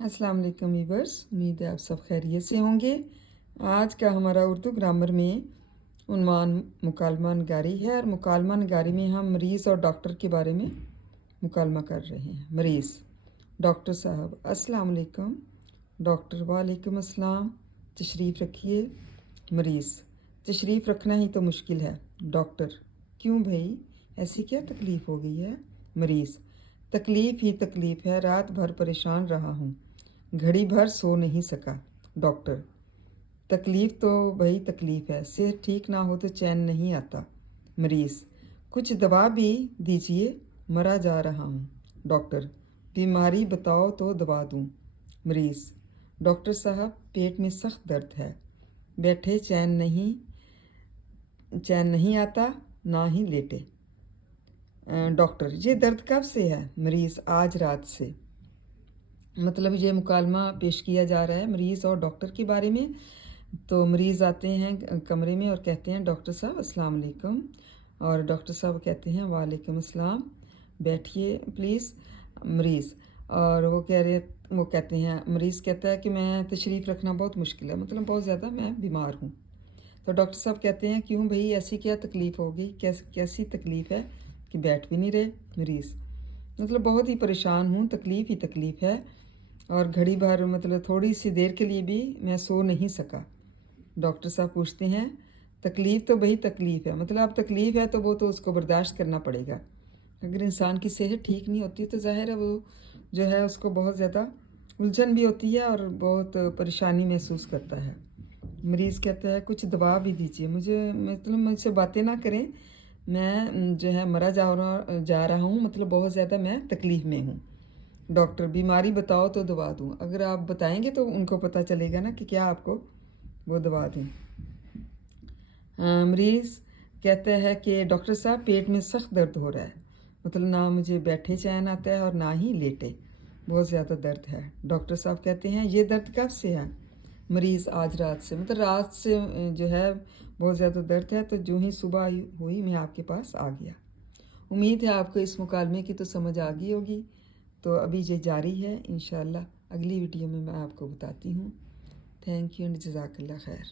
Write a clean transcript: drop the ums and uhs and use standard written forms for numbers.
अस्सलाम वालेकुम व्यूअर्स, उम्मीद है आप सब खैरियत से होंगे। आज का हमारा उर्दू ग्रामर में उन्वान मुकालमा नगारी है और मुकालमा नगारी में हम मरीज़ और डॉक्टर के बारे में मुकालमा कर रहे हैं। मरीज़: डॉक्टर साहब अस्सलाम वालेकुम। डॉक्टर: वालेकुम अस्सलाम, तशरीफ़ रखिए। मरीज़: तशरीफ़ रखना ही तो मुश्किल है। डॉक्टर: क्यों भाई, ऐसी क्या तकलीफ़ हो गई है? मरीज़: तकलीफ़ ही तकलीफ़ है, रात भर परेशान रहा हूँ, घड़ी भर सो नहीं सका। डॉक्टर: तकलीफ़ तो भाई तकलीफ़ है, सेहत ठीक ना हो तो चैन नहीं आता। मरीज़: कुछ दवा भी दीजिए, मरा जा रहा हूँ। डॉक्टर: बीमारी बताओ तो दवा दूँ। मरीज़: डॉक्टर साहब, पेट में सख्त दर्द है, बैठे चैन नहीं आता, ना ही लेटे। डॉक्टर: ये दर्द कब से है? मरीज़: आज रात से। मतलब ये मुकालमा पेश किया जा रहा है मरीज़ और डॉक्टर के बारे में। तो मरीज़ आते हैं कमरे में और कहते हैं, डॉक्टर साहब अस्सलाम वालेकुम। और डॉक्टर साहब कहते हैं, वालेकुम अस्सलाम, बैठिए प्लीज़। मरीज़: और वो कहते हैं, मरीज़ कहता है कि मैं तशरीफ़ रखना बहुत मुश्किल है, मतलब बहुत ज़्यादा मैं बीमार हूँ। तो डॉक्टर साहब कहते हैं, क्यों भाई, ऐसी क्या तकलीफ़ हो गई, कैसी तकलीफ़ है कि बैठ भी नहीं रहे? मरीज़: मतलब बहुत ही परेशान हूँ, तकलीफ़ ही तकलीफ़ है, और घड़ी भर मतलब थोड़ी सी देर के लिए भी मैं सो नहीं सका। डॉक्टर साहब पूछते हैं, तकलीफ़ तो भाई तकलीफ़ है, मतलब अब तकलीफ़ है तो वो तो उसको बर्दाश्त करना पड़ेगा। अगर इंसान की सेहत ठीक नहीं होती तो ज़ाहिर है वो जो है उसको बहुत ज़्यादा उलझन भी होती है और बहुत परेशानी महसूस करता है। मरीज़ कहता है, कुछ दवा भी दीजिए, मतलब मुझसे बातें ना करें, मैं जो है मरा जा रहा हूँ, मतलब बहुत ज़्यादा मैं तकलीफ़ में हूँ। डॉक्टर: बीमारी बताओ तो दवा दूँ। अगर आप बताएंगे तो उनको पता चलेगा ना कि क्या आपको वो दवा दूँ। मरीज़ कहता है कि डॉक्टर साहब, पेट में सख्त दर्द हो रहा है, मतलब ना मुझे बैठे चैन आता है और ना ही लेटे, बहुत ज़्यादा दर्द है। डॉक्टर साहब कहते हैं, ये दर्द कब से है? मरीज़: आज रात से, मतलब रात से जो है बहुत ज़्यादा दर्द है, तो जो ही सुबह हुई मैं आपके पास आ गया। उम्मीद है आपको इस मुकालमे की तो समझ आ गई होगी। तो अभी ये जारी है, इंशाअल्लाह अगली वीडियो में मैं आपको बताती हूँ। थैंक यू एंड जज़ाकल्लाह खैर।